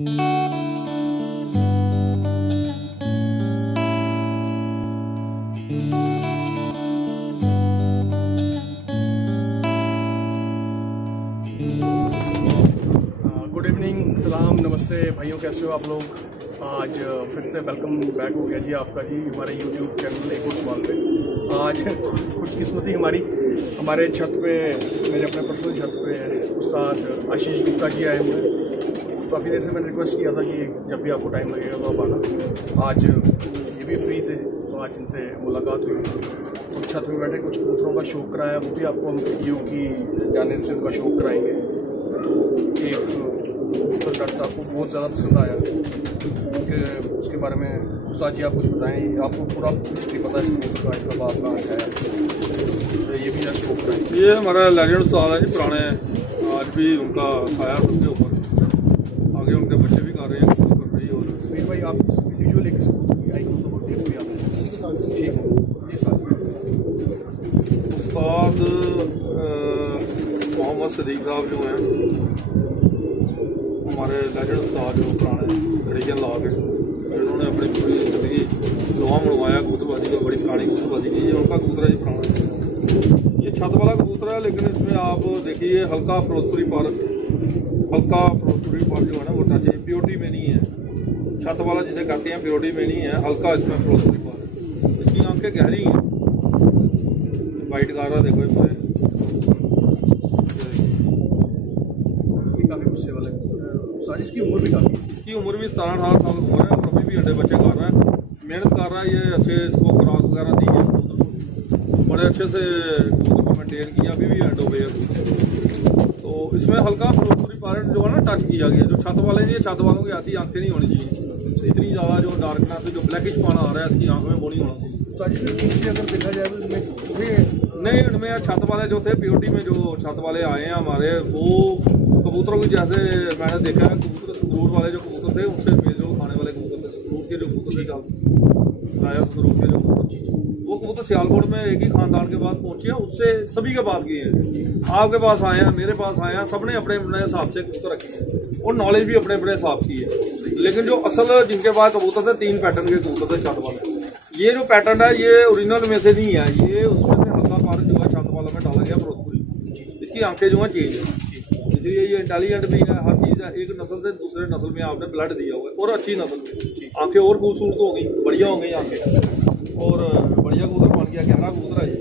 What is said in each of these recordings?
Good evening, सलाम, नमस्ते भाइयों, कैसे हो आप लोग। आज फिर से वेलकम बैक हो गया जी आपका जी हमारे यूट्यूब चैनल एक और सवाल पे। आज खुशकिस्मती हमारे छत पे, मेरे अपने पर्सनल छत पे उस्ताद आशीष गुप्ता जी आए हुए हैं। काफ़ी देर से मैंने रिक्वेस्ट किया था कि जब भी आपको टाइम लगेगा तो आप आना। आज ये भी फ्री थे तो आज इनसे मुलाकात हुई। तो छत में बैठे कुछ कबूतरों का शौक कराया, वो भी आपको हम वीडियो की जाने से उनका शौक कराएंगे। तो एक कबूतर डर आपको बहुत ज़्यादा पसंद आया, उसके बारे में उस्ताद जी आप कुछ बताएं। आपको पूरा हिस्ट्री पता है इस कबूतर का, इसका बाप कहाँ से आया, तो ये भी जरा शौक कराएं। ये हमारा लेजेंड उस्ताद है जी, पुराने। आज भी उनका साया उनके ऊपर, आगे उनके बच्चे भी कर रहे हैं कर रही। और समीर भाई आप इंडिविजुअल एक कबूतर की आई तो देख भी आप इसी के साथ ठीक है जी साथ उस्ताद मोहम्मद सदीक साहब जो हैं, हमारे लेजेंड उस्ताद जो पुराने घड़ियाँ ला के जिन्होंने अपनी पूरी ज़िंदगी लोहा मनवाया कबूतरबाजी का, बड़ी पुरानी कबूतरबाजी की। ये उनका कबूतर है जी पुराना। ये छत वाला कबूतर है, लेकिन इसमें आप देखिए हल्का फिरोजपुरी पर जो है ना वो टच है, प्योरिटी में नहीं है। छत वाला जिसे कहते हैं प्योरिटी में नहीं है, हल्का इसमें फिरोजपुरी पर। इसकी आंखें गहरी हैं, वाइट कर रहा देखो इसमें। काफ़ी गुस्से वाले साजिश की उम्र भी काफ़ी, इसकी उम्र भी 17-18 साल उम्र है और अभी भी अंडे बच्चे कर रहा है, मेहनत कर रहा है। ये अच्छे इसको खुराक वगैरह दी है कबूतर को, बड़े अच्छे से कबूतर को मेंटेन किया, अभी भी अंडों पे है। तो इसमें हल्का फिरोजपुरी पैरेंट जो है ना टच किया गया। जो छत वाले नहीं है, छत वालों की ऐसी आंखें नहीं होनी चाहिए, इतनी ज़्यादा जो डार्कनेस जो ब्लैकिश पाना आ रहा है इसकी आंख में वो नहीं होना चाहिए। साजिश अगर देखा जाए तो इसमें नहीं, इनमें छत वाले जो थे प्योरिटी में, जो छत वाले आए हैं हमारे, वो कबूतरों की जैसे मैंने देखा है, कबूतर संगरूर वाले जो कबूतर थे उनसे मेलजोल खाने वाले कबूतर थे। संगरूर के जो कबूतर थे संगरूर के जो कबूतर, वो कबूतर सियालकोट में एक ही खानदान के पास पहुंचे हैं, उससे सभी के पास गए हैं। आपके पास आए हैं, मेरे पास आए हैं, सबने अपने अपने हिसाब से कबूतर रखे हैं और नॉलेज भी अपने अपने हिसाब की है। लेकिन जो असल जिनके पास कबूतर थे, 3 पैटर्न के कबूतर थे छत वाले। ये जो पैटर्न है ये ओरिजिनल में से नहीं है, ये उसमें से हल्का पार जो है छत वालों में डाला गया फिरोजपुरी। इसकी आंखें जो है चेंज है, इसलिए ये इंटेलिजेंट भी है, हर चीज़ है। एक नस्ल से दूसरे नस्ल में आपने ब्लड दिया हुआ है और अच्छी नस्ल में आंखें और खूबसूरत हो गई, बढ़िया हो गई आंखें और बढ़िया कबूतर बन गया, गहरा कबूतर है ये।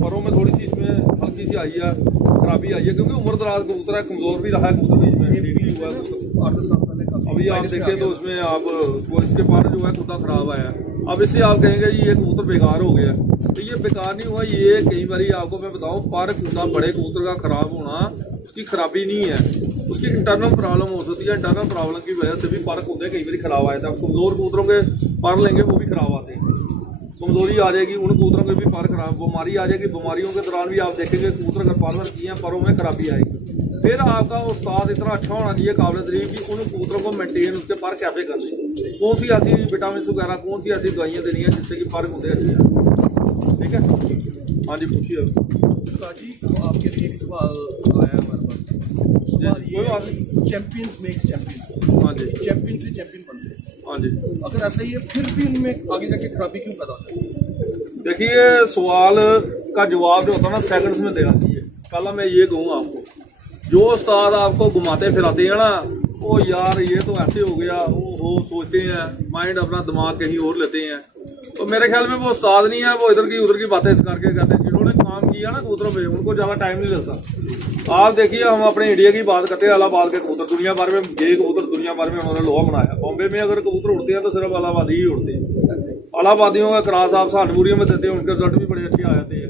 परों में थोड़ी सी इसमें हल्की सी आई है, खराबी आई है, क्योंकि उम्र दराज कबूतर है, कमज़ोर भी रहा है कबूतर, बीच में भी हुआ है कबूतर। 8-10 साल पहले अभी आप देखें तो इसमें आप वो इसके पर जो है खुदा खराब आया। अब इससे आप कहेंगे जी ये कबूतर बेकार हो गया, तो ये बेकार नहीं हुआ। ये कई बार आपको मैं बताऊं, पर खुदा बड़े कबूतर का खराब होना उसकी खराबी नहीं है, उसकी इंटरनल प्रॉब्लम हो सकती है। इंटरनल प्रॉब्लम की वजह से भी पर खुदे कई बार खराब आए थे। आप कमज़ोर कबूतरों के पर लेंगे वो भी खराब आते हैं, कमजोरी आ जाएगी, उन कबूतरों के भी पर खराब, बीमारी आ जाएगी। बीमारियों के दौरान भी आप देखेंगे कबूतर अगर पार्लर किए हैं, परों में खराबी आएगी। फिर आपका उस्ताद इतना अच्छा होना चाहिए, काबिल तरीफ, कि उन कबूतरों को मेंटेन उसके पर कैसे करने, कौन सी ऐसी विटामिन वगैरह, कौन सी ऐसी दवाइयाँ देनी है जिससे कि पर होते अच्छे हैं। ठीक है, हाँ जी पूछिए। उस्ताद जी तो आपके लिए एक सवाल आया हमारे पास। चैंपियन मेक्स चैंपियन, हाँ जी, चैंपियन से चैंपियन बनते हैं। हाँ जी, अगर ऐसा ही है फिर भी उनमें आगे जाके खराबी क्यों पैदा होती है? देखिए सवाल का जवाब जो होता है ना सेकंड्स में देना चाहिए। पहला मैं ये कहूँगा आपको, जो उस्ताद आपको घुमाते फिराते हैं ना, ओ यार ये तो ऐसे हो गया, वो सोचते हैं, माइंड अपना दिमाग कहीं और लेते हैं, तो मेरे ख्याल में वो उस्ताद नहीं है, वो इधर की उधर की बातें इस करके कहते हैं। जिन्होंने काम किया ना कबूतरों पे, उनको ज़्यादा टाइम नहीं लगता। आप देखिए, हम अपने इंडिया की बात करते हैं, इलाहाबाद के कबूतर, दुनिया भर में ये कबूतर दुनिया भर में उन्होंने लोहा बनाया। बॉम्बे में अगर कबूतर उड़ते हैं तो सिर्फ इलाहाबादी ही उड़ते हैं। इलाहाबादियों का क्रॉस आप सानपुरियों में देते हैं, उनके रिजल्ट भी बड़े अच्छे आ जाते हैं।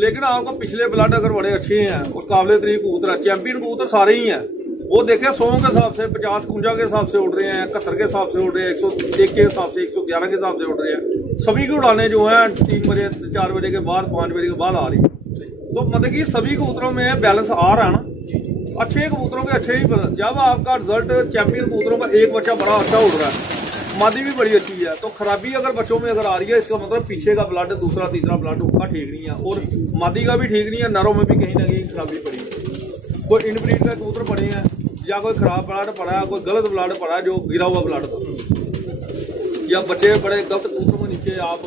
लेकिन आपको पिछले ब्लड अगर बड़े अच्छे हैं और काबिल तरीक कबूतर है, चैंपियन कबूतर सारे ही हैं। वो देखें 100 के हिसाब से, 50-51 के हिसाब से उड़ रहे हैं, 71 के हिसाब से उड़ रहे हैं, 101 के हिसाब से, 111 के हिसाब से उड़ रहे हैं। सभी की उड़ाने जो हैं 3 बजे 4 बजे के बाद 5 बजे के बाद आ रही है। तो मतलब कि सभी कबूतरों में बैलेंस आ रहा है ना। अच्छे कबूतरों के अच्छे ही, जब आपका रिजल्ट चैंपियन कबूतरों का एक बच्चा बड़ा अच्छा उड़ रहा है, मादी भी बड़ी अच्छी है, तो खराबी अगर बच्चों में अगर आ रही है, इसका मतलब पीछे का ब्लड, दूसरा तीसरा ब्लड उनका ठीक नहीं है और मादी का भी ठीक नहीं है, नरों में भी कहीं ना कहीं खराबी पड़ी है। कोई इनब्रीड का कबूतर पड़े हैं या कोई खराब ब्लड पड़ा है, कोई गलत ब्लड पड़ा है जो गिरा हुआ ब्लड था, या बच्चे बड़े गलत कबूतरों के नीचे आप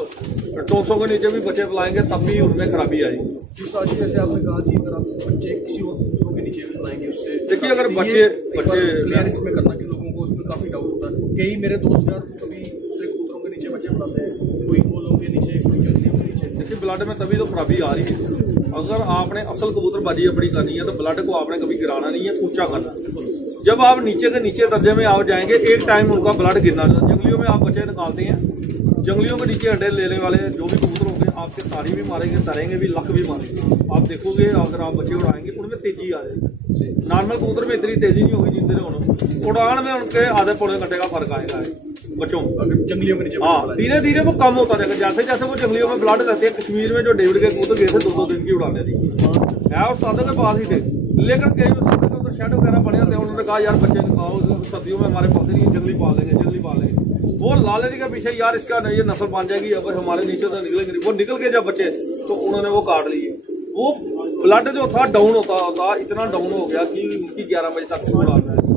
टोसों के नीचे भी बच्चे बुलाएंगे तब भी उनमें खराबी आएगी। जिस तरह जैसे आपने कहा कि अगर आप बच्चे किसी और कबूतरों के नीचे भी बुलाएंगे उससे देखिए, अगर बच्चे क्लियर इसमें करना कि लोगों को उसमें काफ़ी डाउट होता है। कई मेरे दोस्त यार कभी दूसरे कबूतरों के नीचे बच्चे बुलाते हैं, कोई कोलों के नीचे, कोई जंगलियों के नीचे। देखिए, ब्लड में तभी तो खराबी आ रही है। अगर आपने असल कबूतरबाजी अपनी करनी है तो ब्लड को आपने कभी गिराना नहीं है, ऊंचा करना है। जब आप नीचे के नीचे दर्जे में आप जाएंगे, एक टाइम उनका ब्लड गिरना चाहिए। जंगलियों में आप बच्चे निकालते हैं, जंगलियों के नीचे अंडे लेने वाले जो भी कबूतर होंगे आपके तारी भी मारेंगे, तरेंगे भी, लख भी मारेंगे। आप देखोगे अगर आप बच्चे उड़ाएंगे उनमें तेजी आ जाएगी। नॉर्मल कबूतर में इतनी तेजी नहीं होगी जितने उन्होंने उड़ान में उनके आधे पौने घंटे का फर्क आएगा बच्चों जंगलियों के नीचे। हाँ, धीरे धीरे वो कम होता जाएगा जैसे जैसे वो जंगलियों में ब्लड रहते हैं। कश्मीर में जो डेविड के कबूतर गए थे 2-2 दिन की उड़ाने थी, है उस्तादों के पास ही थे, लेकिन कई उस्तादों के उधर शेड वगैरह बने होते हैं। उन्होंने कहा यार बच्चे निकालो, सर्दियों में हमारे पास नहीं, जंगली पाल लेंगे, जंगली पाल लेंगे। वो लालच के पीछे यार इसका ये नस्ल बन जाएगी, अब हमारे नीचे तो निकलेंगे नहीं। वो निकल के जब बच्चे तो उन्होंने वो काट लिए। वो ब्लड जो था डाउन होता इतना डाउन हो गया कि उनकी 11 बजे तक उड़ाना है।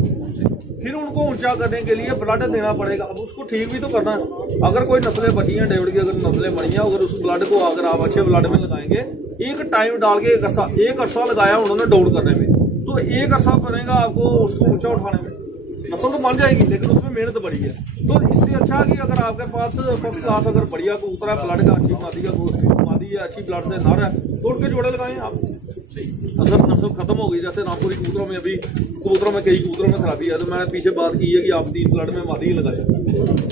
फिर उनको ऊंचा करने के लिए ब्लड देना पड़ेगा। अब उसको ठीक भी तो करना है। अगर कोई नस्लें बची हैं डेविड की, अगर नस्लें बनी हैं, अगर उस ब्लड को अगर आप अच्छे ब्लड में लगाएंगे, एक टाइम डाल के एक अरसा लगाया उन्होंने डाउन करने में, तो एक अरसा बनेगा आपको उसको ऊंचा उठाने में। नस्ल तो बन जाएगी लेकिन उसमें मेहनत बड़ी है। तो इससे अच्छा कि अगर आपके पास फर्स्ट क्लास अगर बढ़िया कबूतर है, ब्लड का अच्छी मादी है, अच्छी ब्लड से नर है, तो उनके जोड़े लगाएं आप। अगर नस्ल खत्म हो गई, जैसे नागपुरी कबूतरों में अभी कबूतरों में कई कबूतरों में खराबी है, तो मैंने पीछे बात की है कि आप 3 ब्लड में मादी लगाए।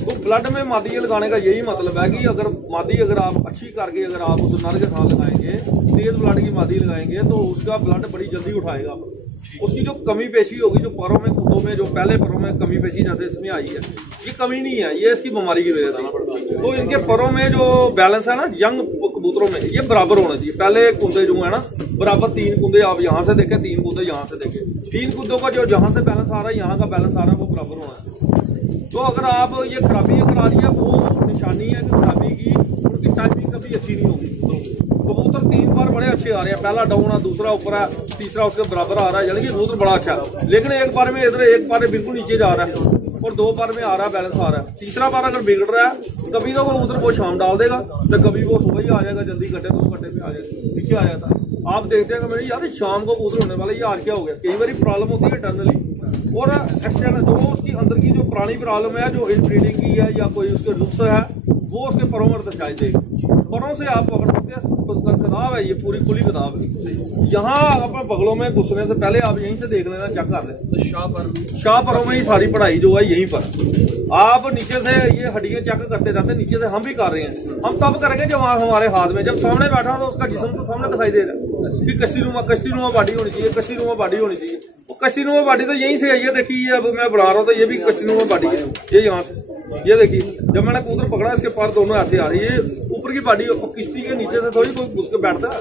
तो ब्लड में मादी लगाने का यही मतलब है कि अगर मादी अगर आप अच्छी करके अगर आप उस नर के साथ लगाएंगे, तेज ब्लड की मादी लगाएंगे, तो उसका ब्लड बड़ी जल्दी उठाएगा। उसकी जो कमी पेशी होगी, जो परों में खुदों में जो पहले परों में कमी पेशी जैसे इसमें आई है, ये कमी नहीं है, ये इसकी बीमारी की वजह से। तो इनके परों में जो बैलेंस है ना, यंग कबूतरों में ये बराबर होना चाहिए। पहले कुंदे जो है ना बराबर, 3 कुंदे आप यहाँ से देखें, 3 कुंदे यहाँ से देखें, 3 कुंदों का जो जहाँ से बैलेंस आ रहा है, यहाँ का बैलेंस आ रहा है, वो बराबर होना है। तो अगर आप ये खराबी अगर आ रही है, वो निशानी है कि खराबी की, उनकी टाइमिंग कभी अच्छी नहीं होगी। कबूतर 3 बार बड़े अच्छे आ रहे हैं, पहला डाउन है, दूसरा ऊपर है, तीसरा उसके बराबर आ रहा है, यानी कि कबूतर बड़ा अच्छा है। लेकिन एक बार में इधर एक बार बिल्कुल नीचे जा रहा है और 2 बार में आ रहा है, बैलेंस आ रहा है। तीसरा बार अगर बिगड़ रहा है, कभी तो कबूतर वो शाम डाल देगा, तो कभी वो सुबह ही आ जाएगा, जल्दी घंटे 2 घंटे में आ जाएगा, पीछे आ जाता है। आप देखते हैं कि मेरे यार शाम को कबूतर होने वाला, ये आज क्या हो गया। कई बार प्रॉब्लम होती है इंटरनली, और एक्सटर्नल जो उसकी अंदर की जो पुरानी प्रॉब्लम है, जो इनब्रीडिंग की है या कोई उसके नुक्स है, वो उसके परों में दर्शाई देगी। परों से आप पकड़ सकते हैं, किताब है ये, पूरी खुली किताब है। यहाँ अपने बगलों में घुसने से पहले आप यहीं से देख लेना, चेक कर लें। तो शाह परों में ही सारी पढ़ाई जो है यहीं पर। आप नीचे से ये हड्डियां चेक करते रहते हैं, नीचे से हम भी कर रहे हैं। हम तब करेंगे जब हमारे हाथ में, जब सामने बैठा तो उसका जिस्म तो सामने दिखाई दे रहा है कि कश्तीनुमा बॉडी होनी चाहिए, कश्तीनुमा बॉडी होनी चाहिए। वो कश्तीनुमा बॉडी तो यहीं से है, ये देखिए अब मैं बढ़ा रहा हूँ तो ये भी कश्तीनुमा बॉडी है, ये यहाँ से, ये देखिए जब मैंने कबूतर पकड़ा इसके पर दोनों ऐसे आ रही है, ऊपर की बॉडी किश्ती के नीचे से थोड़ी कोई घुस के बैठता है।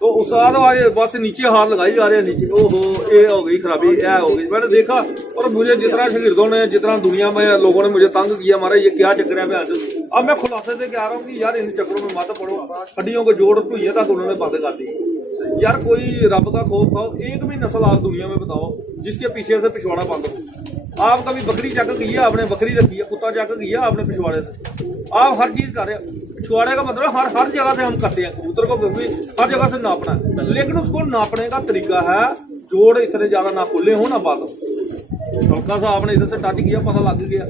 तो उस आज बस नीचे हाथ लगाई जा रहे हैं नीचे। ओहो, ये हो गई खराबी, यह हो गई। मैंने देखा और मुझे जितना शागिर्दों ने, जितना दुनिया में लोगों ने मुझे तंग किया, हमारा ये क्या चक्कर है। अब मैं खुलासे से कह रहा हूँ कि यार इन चक्करों में मत पड़ो। हड्डियों को जोड़ ढुइया तक उन्होंने बंद कर दी। यार कोई रब का खौफ खाओ, एक भी नस्ल आप दुनिया में बताओ जिसके पीछे से पिछवाड़ा बंद हो। आप कभी बकरी चेक की है, आपने बकरी रखी है, कुत्ता चेक किया आपने पिछवाड़े से। आप हर चीज कर रहे हैं, पिछवाड़े का मतलब हर जगह से हम करते हैं। कबूतर को भी हर जगह से नापना है, लेकिन उसको नापने का तरीका है, जोड़ इतने ज्यादा ना खुले हो ना बंद हो। हल्का सा आपने इधर से टच किया, पता लग गया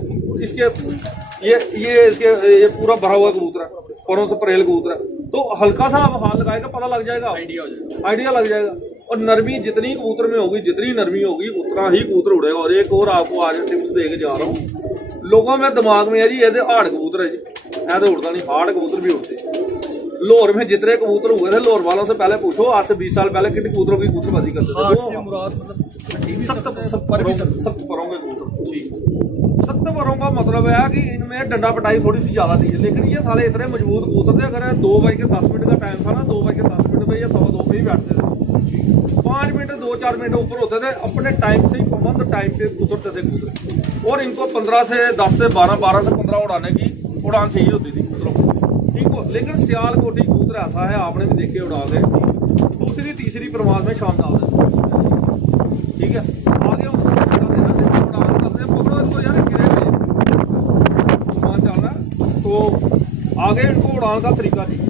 इसके ये पूरा भरा हुआ कबूतर है, परों से परेल कबूतर है। तो हल्का सा आप हाथ लगाएगा, पता लग जाएगा, आइडिया लग जाएगा। और नरमी जितनी कबूतर में होगी, जितनी नरमी होगी, उतना ही कबूतर उड़ेगा। और एक और आपको आज टिप्स दे के जा रहा हूँ, लोगों में दिमाग में है जी ये हार्ड कबूतर है जी, ऐसे उड़ता नहीं, हार्ड कबूतर भी उड़ते। लाहौर में जितने कबूतर हुए थे, लाहौर वालों से पहले पूछो, आज से 20 साल पहले कितने कबूतरों की कबूतरबाजी करते थे। सख्त परों के कबूतर। सख्त परों का मतलब है कि इनमें डंडा पटाई थोड़ी सी ज्यादा थी, लेकिन ये साले इतने मजबूत कबूतर थे। अगर 2 बज के 10 मिनट का टाइम था ना, 2 बज के 10 मिनट में या 2:15 पे ही बैठते थे। 5 मिनट 2-4 मिनट ऊपर होते थे, अपने टाइम से ही पाबंद टाइम पे उतरते थे कबूतर। और इनको 15 से 10 से 12 से 15 उड़ाने की उड़ान चाहिए होती थी कबूतरों को। इनको लेकिन सियालकोटी कबूतर ऐसा है, आपने भी देखे उड़ा के दूसरी तीसरी परवाज में शाम डाल देते, ठीक है। आगे आगे इनको उड़ान का तरीका चाहिए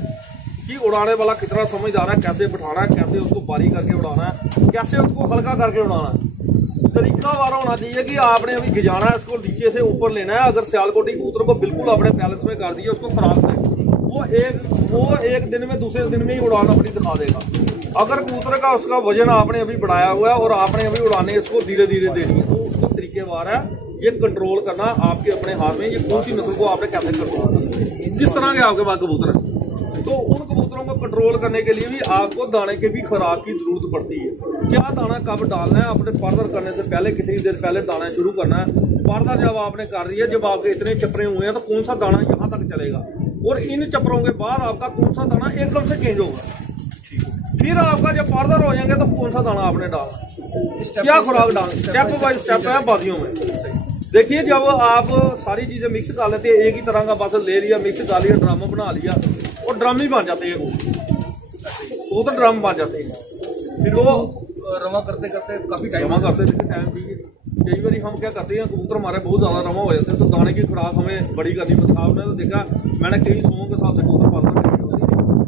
कि उड़ाने वाला कितना समझदार है, कैसे बिठाना है, कैसे उसको बारी करके उड़ाना है, कैसे उसको हल्का करके उड़ाना है। तरीका वारा होना चाहिए कि आपने अभी गिजाना है, इसको नीचे से ऊपर लेना है। अगर सियालकोटी कबूतर को बिल्कुल अपने बैलेंस में कर दिया, उसको खराब करें, वो एक दिन में दूसरे दिन में ही उड़ान अपनी दिखा देगा। अगर कबूतर का उसका वजन आपने अभी बढ़ाया हुआ है और आपने अभी उड़ाने इसको धीरे धीरे देनी है, तो उसको तरीकेवार है ये कंट्रोल करना आपके अपने हाथ में। ये कौन सी नस्ल को आपने कैसे कंट्रोल करना, किस तरह के आपके पास कबूतर है, तो उन कबूतरों को कंट्रोल करने के लिए भी आपको दाने के भी खुराक की जरूरत पड़ती है। क्या दाना कब डालना है, अपने पर्दर करने से पहले कितनी देर पहले दाना शुरू करना है। पर्दा जब आपने कर रही है, जब आपके इतने चपरे हुए हैं, तो कौन सा दाना यहाँ तक चलेगा, और इन चपरों के बाद आपका कौन सा दाना एकदम से चेंज होगा। फिर आपका जब पर्दर हो जाएंगे तो कौन सा दाना आपने डालना, क्या खुराक डालना, स्टेप बाय स्टेप है बादियों में। देखिए, जब आप सारी चीजें मिक्स कर लेते हैं, एक ही तरह का बस ले लिया, मिक्स कर लिया, ड्रामा बना लिया, और ड्रम ही बन जाते हैं वो तो ड्रम बन जाते हैं। फिर वो रवा करते करते काफी टाइम रवा करते थे, टाइम चाहिए। कई बार हम क्या करते हैं, कबूतर हमारे बहुत ज्यादा रवा हो जाते हैं, तो दाने की खुराक हमें बड़ी करनी पड़ती है। आपने तो देखा, मैंने कई सोओं के साथ कबूतर पालना,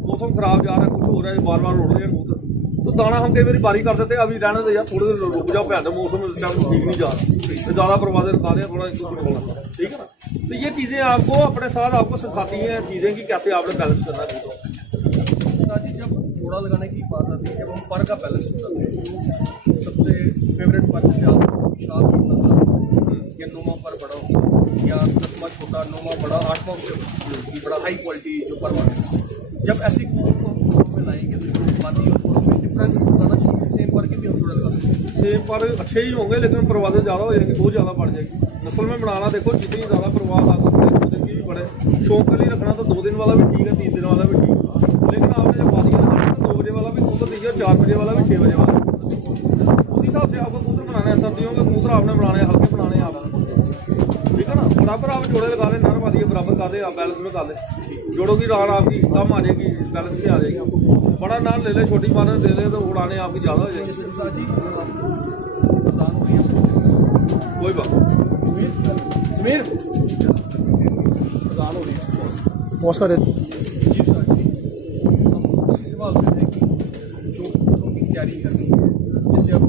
मौसम खराब जा रहा है, कुछ हो रहा है, बार बार उड़ रहे हैं कबूतर, तो दाना हम कई बार बारी कर देते हैं, अभी रहने दो यार, थोड़ी देर रुक जाओ, भैया मौसम ठीक नहीं जा रहा, ज्यादा परवाजे निकाल रहे, थोड़ा इसको कंट्रोल, ठीक है ना। तो ये चीजें आपको अपने साथ आपको सिखाती हैं चीजें कि कैसे आपने बैलेंस करना है कबूतर। जी, जब घोड़ा लगाने की बात आती है, जब हम पर का बैलेंस बताते हैं, जो सबसे फेवरेट पर जैसे आप विशाल या नोमा पर बड़ा हो, या 10वां छोटा, 9वां बड़ा, 8वां उससे बड़ा हाई क्वालिटी जो पर वाले, जब ऐसे कबूतर को हम घोड़ों में लाएंगे तो जो मादी और घोड़ों में डिफरेंस बताना चाहिए। सेम पर के भी हम थोड़ा लगा सकते हैं, सेम पर अच्छे ही होंगे, लेकिन परवाजें ज़्यादा हो जाएंगी, बहुत ज़्यादा बढ़ जाएगी। नस्ल में बनाना देखो, जितनी ज़्यादा परवाज आप सकते हैं, 2 दिन की भी बढ़े। शौक के लिए रखना तो 2 दिन वाला भी ठीक है, 3 दिन वाला भी ठीक है, लेकिन आपने जब बादियाँ रखना तो 2 बजे वाला भी कबूतर दीजिए, और 4 बजे वाला भी, 6 बजे वाला भी। उसी हिसाब से आपको कबूतर बनाना है। सर्दियों के कबूतर आपने बनाने हैं, हल्के बनाने हैं आपने, ठीक है ना। बराबर आप जोड़े लगा लें, नर बादियाँ बराबर कर दें, आप बैलेंस में कर लें, जोड़ों की रान आपकी कम आ जाएगी, बैलेंस में आ जाएगी। आपको बड़ा नान ले ले, छोटी मारने दे ले, तो उड़ाने आपकी ज़्यादा हो जाएगी। कोई बात जमीर हो रही है मौसका दे जी सर जी। हम उसी सवाल पे थे कि जो कबूतरों की तैयारी करनी है, जैसे अब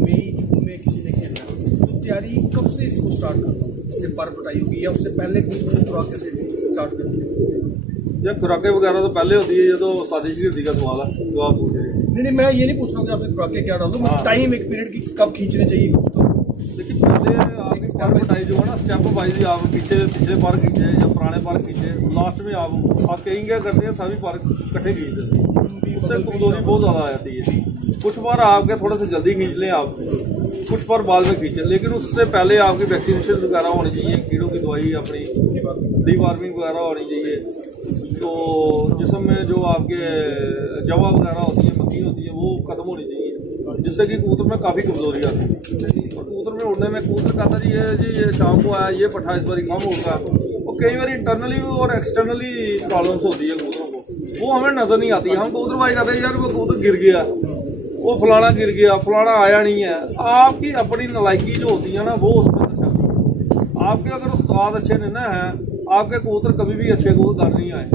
मई जून में किसी ने खेलना है, तो तैयारी कब से इसको स्टार्ट करना है, इससे पर पटाई होगी या उससे पहले कबूतरों की खुराक से स्टार्ट करनी है? जब खुराकें वगैरह तो पहले होती है, ये तो साजिश की का सवाल है जो आप पूछ रहे हैं। नहीं, मैं ये नहीं पूछ रहा हूँ कि आपसे खुराकें क्या डाल दूँ, टाइम एक पीरियड की कब खींचने चाहिए कबूतर। देखिए, पहले आपकी पर पटाई जो है ना, स्टेप वाइज आप पिछले पर खींचे या पुराने पर खींचे, लास्ट में आप कहीं क्या करते हैं, सभी पर इकट्ठे खींच देते हैं, उससे कमजोरी बहुत ज़्यादा आ जाती है। कुछ बार आपके थोड़े से जल्दी खींच लें आप, कुछ पर बाद में खींचें, लेकिन उससे पहले आपकी वैक्सीनेशन वगैरह होनी चाहिए, कीड़ों की दवाई अपनी डीवार्मिंग वगैरह होनी चाहिए। तो जिसम में जो आपके जवा वगैरह होती है, मक्खी होती है, वो खत्म होनी चाहिए, जिससे कि कबूतर में काफ़ी कमजोरी आती है। और कबूतर में उड़ने में कबूतर कहता जी ये शाम को आया, ये पठा इस बार कम होगा, और कई बार इंटरनली और एक्सटर्नली प्रॉब्लम्स होती है कबूतरों को, वो हमें नज़र नहीं आती। हम कबूतरबाजी करते हैं, यार वो कबूतर गिर गया, वो फलाना गिर गया, फलाना आया नहीं है। आपकी अपनी नलायकी जो होती है ना, वो उसमें दर्शाती है। आपके अगर उस्ताद अच्छे नहीं ना है, आपके कबूतर कभी भी अच्छे कबूतर घर नहीं आए।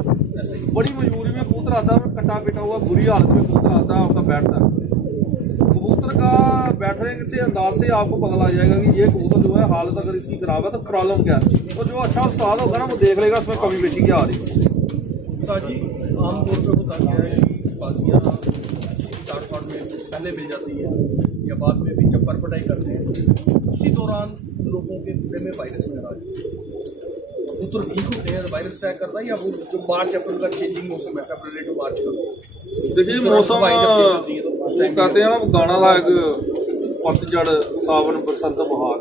ऐसे ही बड़ी मजबूरी में कबूतर आता है, कटा पिटा हुआ बुरी हालत में कबूतर आता है, आपका बैठता है। कबूतर का बैठने से अंदाज से आपको पता लग जाएगा कि ये कबूतर जो है हालत अगर इसकी खराब है तो प्रॉब्लम क्या है। तो जो अच्छा उस्ताद होगा ना, वो देख लेगा उसमें कमी पेशी क्या आ रही है। उस्ताद जी, आमतौर पर होता क्या है कि बाजियाँ चार पार्ट में पहले मिल जाती है, या बाद में भी जब परपटाई करते हैं, उसी दौरान लोगों के घोड़े में वायरस वगैरह आ जाता है, कबूतर वीक होते हैं, वायरस अटैक करता है, या वो जो मार्च अप्रैल का चेंजिंग मौसम है, फरवरी टू मार्च का। देखिए, मौसम वो कहते हैं ना, गाना था एक, पतझड़ सावन बसंत बहार,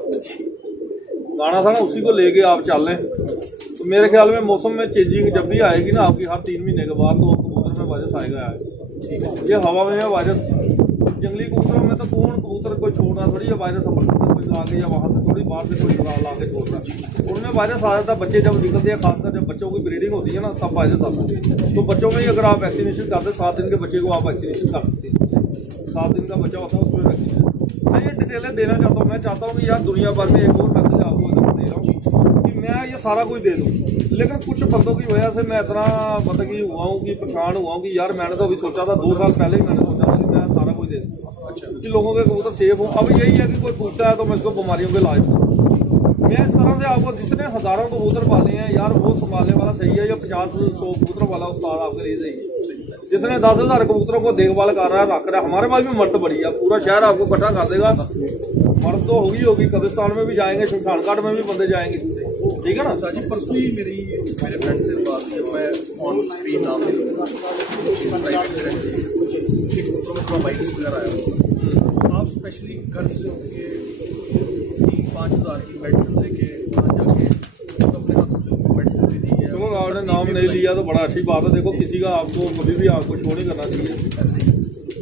गाना था ना, उसी को लेके आप चल लें। तो मेरे ख्याल में मौसम में चेंजिंग जब भी आएगी ना आपकी, हर 3 महीने के बाद, तो कबूतर में वायरस आएगा। ये हवा में है वायरस, जंगली कबूतरों में तो कौन कबूतर कोई छोड़ना थोड़ी है, वायरस अमृतसर से कोई ला के या वहाँ से थोड़ी बाहर से कोई ला के छोड़ना, उनमें वायरस आ जाता है। बच्चे जब निकलते हैं, खासकर जब बच्चों की ब्रीडिंग होती है ना, तब वायरस आता है। तो बच्चों में ही अगर आप वैक्सीनेशन करते हैं, 7 दिन के बच्चे को आप वैक्सीनेशन कर सकते हैं। 7 दिन का बच्चा होता है, उसमें वैक्सीनेशन। मैं ये डिटेलें देना चाहता हूँ। मैं चाहता हूँ कि यार दुनिया भर में एक और मैसेज आपको दे रहा हूँ कि मैं ये सारा कुछ दे दूँ, लेकिन कुछ बंदों की वजह से मैं इतना मतलब कि हुआ हूँ कि परेशान हुआ हूँ कि यार मैंने तो अभी सोचा था 2 साल पहले ही मैंने सोचा था कि मैं सारा कुछ दे दूँ कि लोगों के कबूतर सेफ हो। अब यही है कि कोई पूछता है तो मैं इसको बीमारियों के इलाज करूँ। मैं इस तरह से आपको जिसने हज़ारों कबूतर पाले हैं यार वो संभालने वाला सही है या 50-100 कबूतर वाला उस्ताद आपके लिए सही है। जिसने 10,000 कबूतरों को देखभाल कर रहा है रख रहा है, हमारे पास भी मर्द बड़ी है, पूरा शहर आपको इकट्ठा कर देगा। मर्द तो होगी कब्रिस्तान में भी जाएंगे, शमशान घाट में भी बंदे जाएंगे, ठीक है ना। साजी परसों ही मेरे फ्रेंड से बात हुई, मैं ऑन स्क्रीन नाम नहीं लूँगा, बाइक्स वगैरह आया, आप स्पेशली घर से उनके 3-5 हज़ार की मेडिसिन लेके वहाँ जाके अपने हाथों से मेडिसिन दे दी है। चलो आपने नाम नहीं लिया तो बड़ा अच्छी बात है। देखो किसी का आपको कभी भी आपको शो नहीं करना चाहिए ऐसे ही।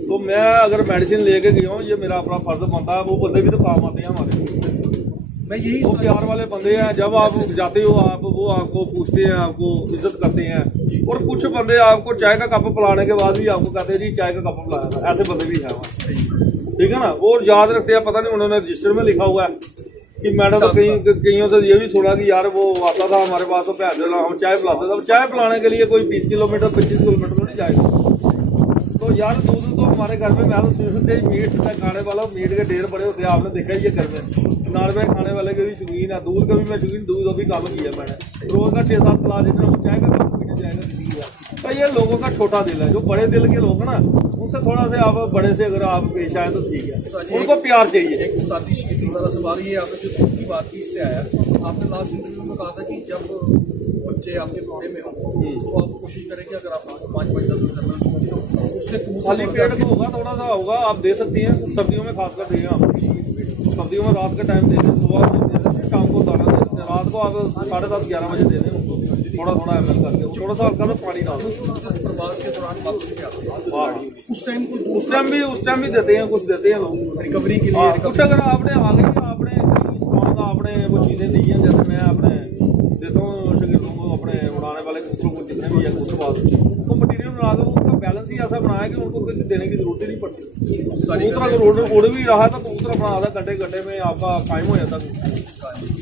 तो मैं अगर मेडिसिन लेके गया हूँ ये मेरा अपना फर्ज बनता है। वो बंदे भी तो काम आते हैं हमारे, मैं यही वो प्यार वाले बंदे हैं। जब आप जाते हो आप वो आपको पूछते हैं, आपको इज्जत करते हैं। और कुछ बंदे आपको चाय का कप पिलाने के बाद भी आपको कहते हैं जी चाय का कप पिलाया था, ऐसे बंदे भी हैं वहाँ, ठीक है ना। वो याद रखते हैं, पता नहीं उन्होंने रजिस्टर में लिखा हुआ है कि मैंने तो कईयों से ये भी सुना कि यार वो आता था हमारे पास तो पैसे हम चाय पिलाते थे। चाय पिलाने के लिए कोई 20 किलोमीटर 25 किलोमीटर तो नहीं जाएगा। तो यार दूध तो हमारे घर में मैं तो शुरू से ही मीट खाने वाला, मीट के ढेर बड़े होते हैं, आपने देखा ही है घर में। नॉन वेज खाने वाले के भी शौकीन है, दूध का भी मैं शौकीन, दूध भी कम किया मैंने। रोज का 6-7 गिलास जितना चाय का कप पीने जाएगा किसी का। तो ये लोगों का छोटा दिल है, जो बड़े दिल के लोग ना उनसे थोड़ा से आप बड़े से अगर आप पेश आए तो ठीक है, उनको प्यार चाहिए। एक उस्तादी शीत वाला सवाल ये आपने जो दूध की बात की इससे आया, आपने लास्ट इंटरव्यू में कहा था कि जब बच्चे आपके घोड़े में हो तो आप कोशिश करें कि अगर आप 5-10 ml उससे खाली पेट में होगा, थोड़ा सा होगा, आप दे सकती हैं। सर्दियों में खासकर दें आप, सर्दियों में रात के टाइम दे दें, सुबह दे देते हैं, शाम को दाना दे देते हैं, रात को आप 10:30-11 बजे दे दें उनको थोड़ा ml करके, थोड़ा सा हल्का सा पानी डाल दें। प्रवास के दौरान वापसी पे आते हैं उस टाइम भी देते हैं, कुछ देते हैं लोग रिकवरी के लिए। कुछ अगर आपने आ गई आपने इस्तेमाल का आपने वो चीज़ें दी हैं, जैसे मैं अपने देता हूँ शागिर्दों को, अपने उड़ाने वाले कबूतरों को जितने भी है कबूतरबाज तो मटीरियल बना दो, उनका बैलेंस ही ऐसा बनाया कि उनको कुछ देने की जरूरत ही नहीं पड़ती। कबूतर अगर उड़ भी रहा है तो कबूतर अपना आधा घंटे में आपका कायम हो जाता है।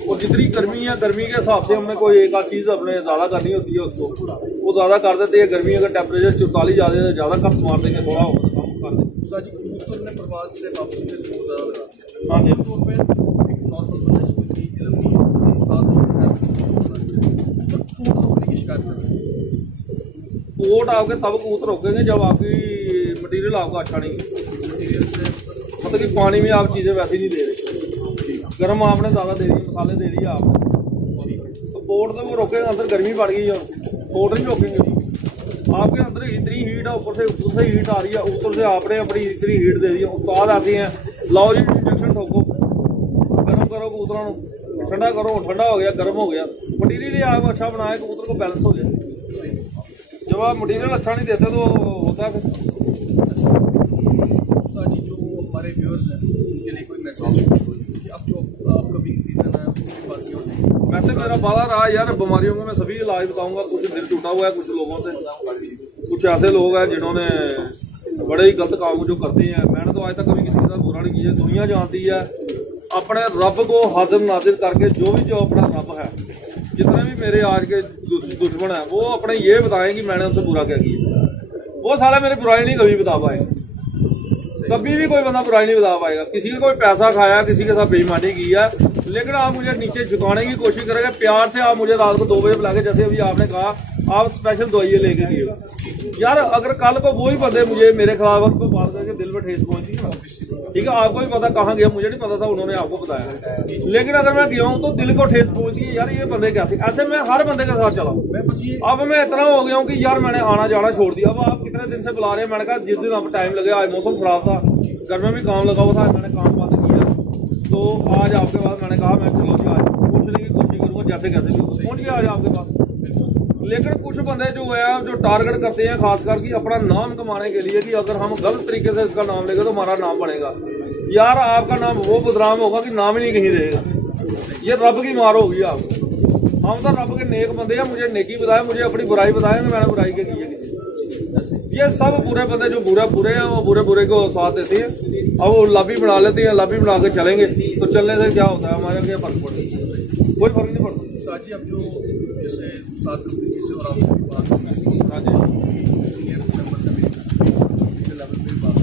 और जितनी गर्मी है, गर्मी के हिसाब से हमने कोई एक आध चीज़ अपने ज़्यादा करनी होती है उसको, वो ज़्यादा कर देते हैं। गर्मी अगर टेम्परेचर 44 ज़्यादा कम मार देंगे, थोड़ा होगा कम कर देंगे। सच कबूतर ने प्रवास से वापसी में जोर ज़्यादा लगा दिया। हाँ जी, तौर पर एक नॉर्मल बंदे से कोई इल्म नहीं है, रोकने की शिकायत करते हैं। कोट आपके तब कबूतर रोकेंगे जब आपकी मटेरियल आपका अच्छा नहीं है। मटीरियल से मतलब कि पानी में आप चीज़ें वैसे नहीं दे रहे, गर्म आपने ज़्यादा दे दी, मसाले दे दिए आपने, तो कोट तो वो रोकेंगे। अंदर गर्मी बढ़ गई है, कोट नहीं रोकेंगे। आपके अंदर इतनी हीट है, ऊपर से हीट आ रही है, ऊपर से आपने अपनी इतनी हीट दे दी है। उस्ताद आते हैं, लाओ जी इंजेक्शन ठोको, गर्म करो कबूतरों को, ठंडा करो, ठंडा हो गया, गर्म हो गया। मटीरियल ही आप अच्छा बनाए, कबूतर को बैलेंस हो जाए। जब आप मटीरियल अच्छा नहीं देते तो होता है फिर। जी जो हमारे व्यूअर्स हैं उनके लिए कोई मैसेज कि अब जो अपकमिंग सीजन है उसकी बात हो जाएगी। वैसे मेरा वादा रहा यार, बीमारियों को मैं सभी इलाज बताऊंगा। कुछ दिल टूटा हुआ है कुछ लोगों से, कुछ ऐसे लोग हैं जिन्होंने बड़े ही गलत काम जो करते हैं। मैंने तो आज तक कभी किसी का बुरा नहीं किया। दुनिया जानती है अपने रब को हाजिर नाजिर करके, जो अपना रब है, जितने भी मेरे आज के दुश्मन हैं वो अपने ये बताएं कि मैंने उनसे बुरा क्या किया। वो साला मेरे बुराई नहीं कभी बता पाएगा, कभी भी कोई बंदा बुराई नहीं बता पाएगा। किसी का कोई पैसा खाया, किसी के साथ बेईमानी की है, लेकिन आप मुझे नीचे झुकाने की कोशिश करेंगे। प्यार से आप मुझे रात को 2 बजे बुला के, जैसे अभी आपने कहा आप स्पेशल दवाइयाँ लेके दिए यार। अगर कल को वही बंदे मुझे मेरे खिलाफ को बात करके दिल में ठेस पहुंची है, ठीक है, आपको भी पता कहाँ गया, मुझे नहीं पता था, उन्होंने आपको बताया। लेकिन अगर मैं गया हूँ तो दिल को ठेस पहुंचती है यार, ये बंदे कैसे। ऐसे मैं हर बंदे के साथ चला हूँ। अब मैं इतना हो गया हूँ कि यार मैंने आना जाना छोड़ दिया। अब आप कितने दिन से बुला रहे हैं, मैंने कहा जिस दिन अब टाइम लगे, आज मौसम खराब था, घर में भी काम लगा हुआ था, मैंने काम बंद किया, तो आज आपके पास मैंने कहा मैं चलो जी आज पूछने की कोशिश करूँगा, जैसे कैसे भी पहुँच गया आज आपके पास। लेकिन कुछ बंदे जो है जो टारगेट करते हैं खासकर कि अपना नाम कमाने के लिए, कि अगर हम गलत तरीके से इसका नाम लेंगे तो हमारा नाम बनेगा। यार आपका नाम वो बदनाम होगा कि नाम ही नहीं कहीं रहेगा। ये रब की मार होगी आपको। हम तो रब के नेक बंदे हैं, मुझे नेकी बताए, मुझे अपनी बुराई बताए कि मैंने बुराई क्या की है किसी। ये सब बुरे बंदे जो बुरे हैं वो बुरे को साथ देते हैं। अब वो लॉबी बना लेते हैं, लॉबी बना के चलेंगे तो चलने से क्या होता है, हमारे क्या फर्क पड़ेगा? कोई फर्क नहीं पड़ता। उस्ताद जी, अब जो जैसे उस्ताद जी से और आपसे बात सीनियर मेंबर से मेरी नीचे लेवल पे बात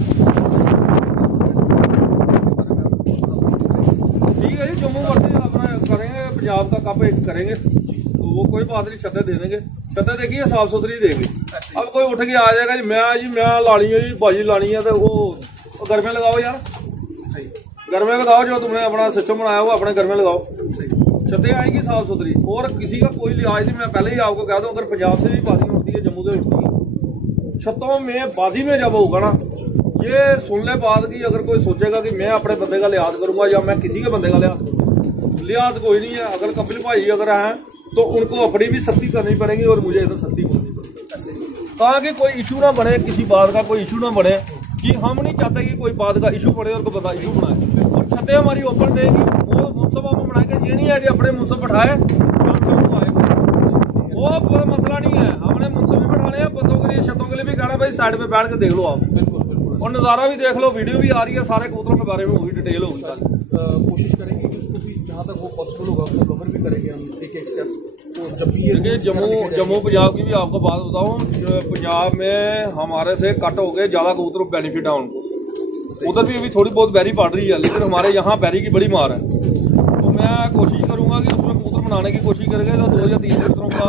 ठीक है जी, जम्मू वर्दी अपना करेंगे, पंजाब का कप एक करेंगे तो वो कोई बात नहीं, छतें दे देंगे। छतें देखिए साफ सुथरी देंगे। अब कोई उठ के आ जाएगा जी मैं लानी है जी, बाजी लानी है, तो वो घर में लगाओ यार, सही घर में लगाओ, जो तुमने अपना सिस्टम बनाया हुआ अपने घर में लगाओ। सही छतें आएंगी साफ सुथरी, और किसी का कोई लिहाज नहीं। मैं पहले ही आपको कह दूं, अगर पंजाब से भी बाजी उठती है, जम्मू से उठती है, छतों में बाजी में जब होगा ना, ये सुन ले बात की, अगर कोई सोचेगा कि मैं अपने बंदे का लिहाज करूंगा या मैं किसी के बंदे का लिहाज करूंगा, लिहाज कोई नहीं है। अगर कपिल भाई अगर हैं तो उनको अपनी भी सख्ती करनी पड़ेगी और मुझे इधर सख्ती करनी पड़ेगी, ताकि कोई इशू ना बने, किसी बात का कोई इशू ना बने, कि हम नहीं चाहते कि कोई बात का इशू पड़े और कोई बंदा इशू बनाए। और छतें हमारी ओपन रहेगी, वो मुनसबा में बनाएंगे, ये नहीं है कि अपने मुनसब बैठाए वो मसला नहीं है। हमने मुनसब भी बैठाने हैं, बंदों के लिए छतों के लिए भी कहना भाई साइड पे बैठ के देख लो आप, बिल्कुल बिल्कुल। और नज़ारा भी देख लो, वीडियो भी आ रही है, सारे कबूतरों के बारे में होगी, डिटेल होगी सारी। कोशिश करेंगे कि उसको भी जहाँ तक वो पॉसिबल होगा उसको कवर भी करेंगे हम एक एक स्टेप। तो जब भी ये देखिए जम्मू पंजाब की भी आपको बात बताऊं, पंजाब में हमारे से कट हो गए ज़्यादा कबूतर, बेनिफिट है उनको। उधर भी अभी थोड़ी बहुत बैरी पड़ रही है, लेकिन हमारे यहाँ बैरी की बड़ी मार है। तो मैं कोशिश करूंगा कि उसमें कबूतर बनाने की कोशिश करेंगे, तो 2 या 3 कबूतरों का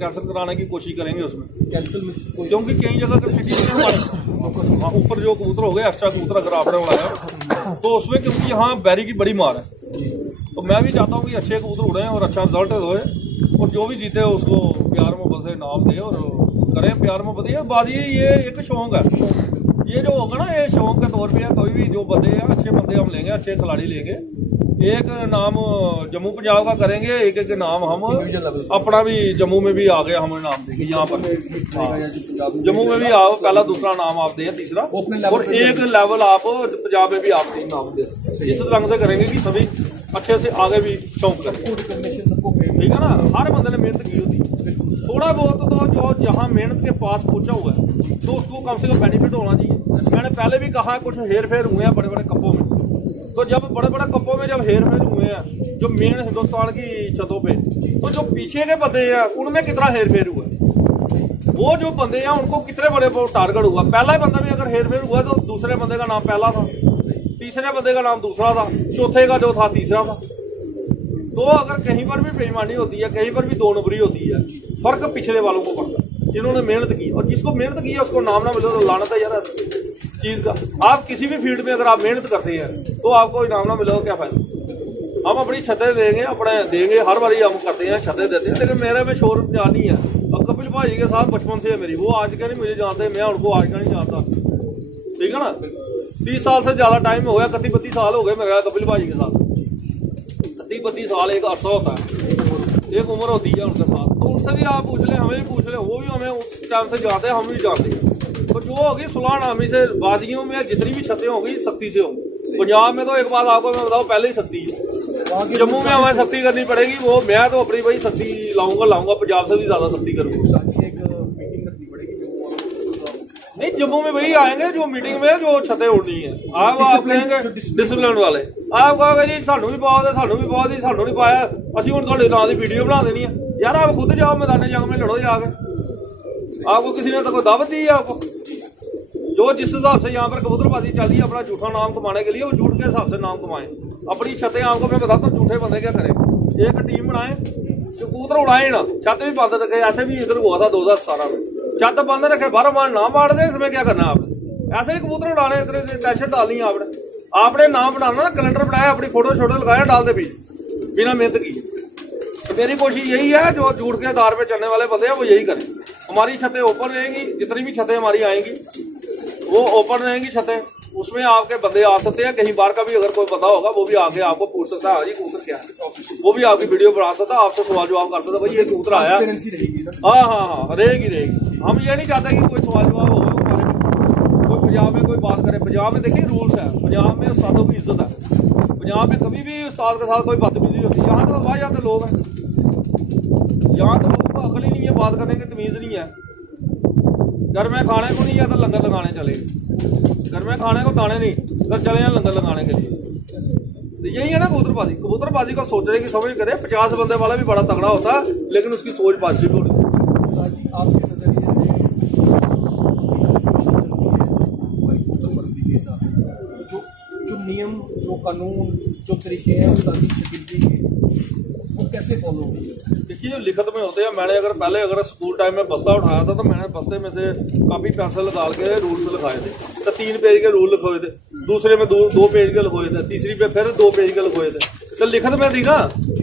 कैंसिल कराने की कोशिश करेंगे उसमें, कैंसिल में क्योंकि कई जगह अगर सिटी में हमारे ऊपर जो कबूतर हो गए, एक्स्ट्रा कबूतर अगर आपने बनाया तो उसमें, क्योंकि यहाँ बैरी की बड़ी मार है, तो मैं भी चाहता हूँ कि अच्छे कबूतर उड़े और अच्छा रिजल्ट होए, और जो भी जीते उसको प्यार मोहब्बत से नाम दे और करें प्यार मोहब्बत। ये बात ये एक शौक है, ये जो होगा ना, ये शौक के तौर पे है। कोई भी जो बंदे हैं, अच्छे बंदे हम लेंगे, अच्छे खिलाड़ी लेंगे, एक नाम जम्मू पंजाब का करेंगे, एक एक नाम हम अपना भी जम्मू में भी आ गया, हम नाम देंगे यहाँ पर। जम्मू में भी आओ, पहला दूसरा नाम आप दें, तीसरा, और एक लेवल आप पंजाब में भी आप नाम दे सकते। इस रंग से करेंगे कि सभी अच्छे से आगे भी शौक करें, ठीक है ना। हर बंदे ने मेहनत की होती है, थोड़ा बहुत तो जो जहाँ मेहनत के पास पहुंचा हुआ है तो उसको कम से कम बेनिफिट होना चाहिए। मैंने पहले भी कहा, कुछ हेर फेर हुए हैं बड़े बड़े कप्पों में, तो जब बड़े बड़े कप्पों में जब हेर फेर हुए हैं जो मेन हिंदुस्तान की छतों पे, तो जो पीछे के बंदे हैं उनमें कितना हेर फेर हुआ है, वो जो बंदे हैं उनको कितने बड़े टारगेट हुआ। पहला बंदा भी अगर हेर फेर हुआ तो दूसरे बंदे का नाम पहला था, तीसरे बंदे का नाम दूसरा था, चौथे का जो था तीसरा था। तो अगर कहीं पर भी बेईमानी होती है, कहीं पर भी 2 नंबरी होती है, फर्क पिछले वालों को पड़ता है, जिन्होंने मेहनत की। और जिसको मेहनत की है उसको नाम ना मिले तो लानत है यार चीज़ का। आप किसी भी फील्ड में अगर आप मेहनत करते हैं तो आपको इनाम ना मिले तो क्या फायदा। हम अपनी छतें देंगे, अपने देंगे, हर बारी हम करते हैं, छतें देते हैं, लेकिन मेरे में शोर जानी है। और कपिल भाई के साथ बचपन से है मेरी, वो आज का नहीं मुझे जानते, मैं उनको आज का नहीं जानता, ठीक है ना। 30 साल से ज़्यादा टाइम हो गया, 31-32 साल हो गए मेरा कपिल भाई के साथ। 31-32 साल एक अरसा होता है, एक उम्र होती है उनके साथ। तो उनसे भी आप पूछ लें, हमें भी पूछ लें, वो भी हमें उस टाइम से जानते हैं, हम भी जानते हैं। तो जो होगी सुलह नामी से बाजियों में जितनी भी छतें होंगी सख्ती से होंगी। पंजाब में तो एक बात आपको मैं बताऊँ, पहले ही सख्ती है, जम्मू में हमें सख्ती करनी पड़ेगी। वो मैं तो अपनी भाई सख्ती लाऊंगा, पंजाब से भी ज़्यादा सख्ती करूँगा। नहीं, जम्मू में वही आएंगे जो मीटिंग में जो छतें उड़नी है, आप कहेंगे डिसिप्लिन वाले, आप कहोगे जी सानू भी पाओ, सानू भी पाओ जी, सानू नहीं पाया, असं हूँ थोड़े नाम की वीडियो बना देनी है। यार आप खुद जाओ मैदान जंग में, लड़ो जाके। आपको किसी ने तो कोई दावत दी है आपको? जो जिस हिसाब से यहाँ पर कबूतरबाजी चल रही है अपना झूठा नाम कमाने के लिए, वो झूठ के हिसाब से नाम कमाएं। अपनी छतें आपको मैं बताता हूँ, झूठे बंदे क्या करें, एक टीम बनाए, कबूतर उड़ाए ना, छत भी बंद रखे। ऐसे भी इधर हुआ था 2017 में, छत बंद रखे, बाहर मार ना मार दे, इसमें क्या करना है आपने? ऐसे ही कबूतर उड़ाने, इतने टेंशन डालनी है आपने नाम बनाना ना, कैलेंडर बनाया, अपनी फोटो शोटो लगाया, डाल दे बीच बिना मेहनत की। तो मेरी कोशिश यही है, जो झूठ के आधार पर चलने वाले बंदे हैं वो यही करें। हमारी छतें ओपन रहेंगी, जितनी भी छतें हमारी आएंगी वो ओपन रहेंगी छतें, उसमें आपके बंदे आ सकते हैं। कहीं बार का भी अगर कोई बंदा होगा वो भी आके आपको पूछ सकता है, जी कबूतर क्या है, वो भी आपकी वीडियो बना सकता है, आपसे सवाल जवाब कर सकता है, भाई ये कबूतर आया। हाँ, रहेगी। हम ये नहीं चाहते कि कोई सवाल जवाब हो हमारे, कोई पंजाब में कोई बात करे। पंजाब में देखिए रूल्स है, पंजाब में उस्तादों की इज्जत है, पंजाब में कभी भी उस्ताद के साथ कोई बदतमीजी होती है। यहाँ तो वाह जाते लोग हैं, यहाँ तो लोगों को अकल ही नहीं है, बात करने की तमीज़ नहीं है। घर में खाने को नहीं है तो लंगर लगाने चले, घर में खाने को दाने नहीं। फिर चले हैं लंगर लगाने के लिए। तो यही है ना कबूतरबाजी। कबूतरबाजी का सोचने की समझ करे, 50 बंदे वाला भी बड़ा तगड़ा होता है, लेकिन उसकी सोच पॉजिटिव होनी। आपके नजरिए से हमारी कबूतरबंदी के हिसाब से जो नियम, जो कानून, जो तरीके हैं उसकी शकील के वो कैसे फॉलो होंगे? देखिए जो लिखत में होते हैं, मैंने पहले स्कूल टाइम में बस्ता उठाया था तो मैंने बस्ते में से कापी पेंसिल निकाल के रूल्स लिखाए थे। तो 3 पेज के रूल लिखे हुए थे, दूसरे में 2 पेज के लिखे हुए थे, तीसरी पे फिर 2 पेज के लिखे हुए थे। तो लिखत में थी ना,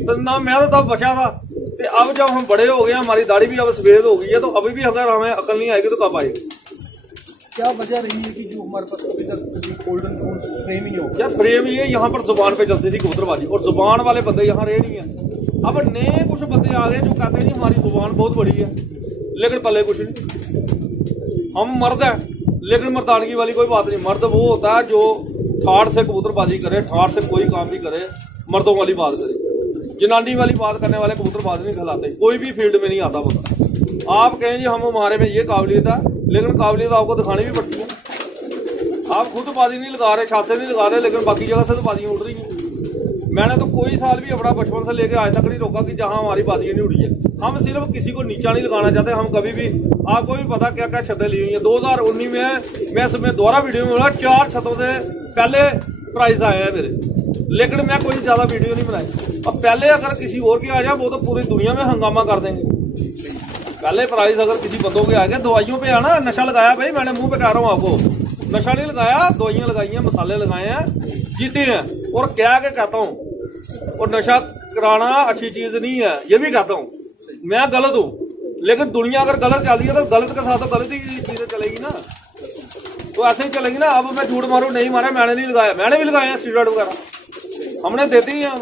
तो ना मैं तो तब बचा था। तो अब जब हम बड़े हो गए, हमारी दाढ़ी भी अब सफेद हो गई है, तो अभी भी अगर हमें अकल नहीं आएगी तो कब आएगी? क्या वजह रही है कि जो हमारे पास अभी तक गोल्डन रूल्स फ्रेम ही नहीं हो क्या फ्रेम ये यहाँ पर जुबान पे चलती थी कबूतरबाजी, और जुबान वाले बंदे यहाँ रहे नहीं है। अब नए कुछ बंदे आ गए जो कहते हैं जी हमारी जुबान बहुत बड़ी है, लेकिन पल्ले कुछ नहीं। हम मर्द हैं, लेकिन मर्दानगी वाली कोई बात नहीं। मर्द वो होता है जो ठाठ से कबूतरबाजी करे, ठाठ से कोई काम भी करे, मर्दों वाली बात करे। जनानी वाली बात करने वाले कबूतरबाज नहीं खिलाते, कोई भी फील्ड में नहीं आता बंदा। आप कहें जी हम हमारे में ये काबिलियत है, लेकिन काबिलियत आपको दिखानी भी पड़ती है। आप खुद बाजी नहीं लगा रहे, छाते नहीं लगा रहे, लेकिन बाकी जगह से तो बाजियाँ उड़ रही हैं। मैंने तो कोई साल भी अपना बचपन से लेकर आज तक नहीं रोका कि जहाँ हमारी बाजियाँ नहीं उड़ी है। हम सिर्फ किसी को नीचा नहीं लगाना चाहते। हम कभी भी, आपको भी पता क्या क्या छतें ली हुई हैं। 2019 में मैं इसमें दोबारा वीडियो में बोला 4 छतों से पहले प्राइज आए हैं मेरे, लेकिन मैं कोई ज़्यादा वीडियो नहीं बनाई। अब पहले अगर किसी और के आ जाए वो तो पूरी दुनिया में हंगामा कर देंगे। पहले प्राइस अगर किसी बंदों के आ गया, दवाइयों पे आना, नशा लगाया भाई, मैंने मुंह पे कह रहा हूँ आपको, नशा नहीं लगाया, दवाइयाँ लगाई हैं, मसाले लगाए हैं, जीते हैं। और क्या के कहता हूँ, और नशा कराना अच्छी चीज नहीं है, ये भी कहता हूँ। मैं गलत हूँ, लेकिन दुनिया अगर गलत चल रही है तो गलत के साथ तो गलत ही चीजें चलेगी ना, तो ऐसे ही चलेगी ना। अब मैं झूठ मारूं, नहीं मारा, मैंने नहीं लगाया, मैंने भी लगाए हैं स्टीरॉइड वगैरह, हमने देते ही हैं।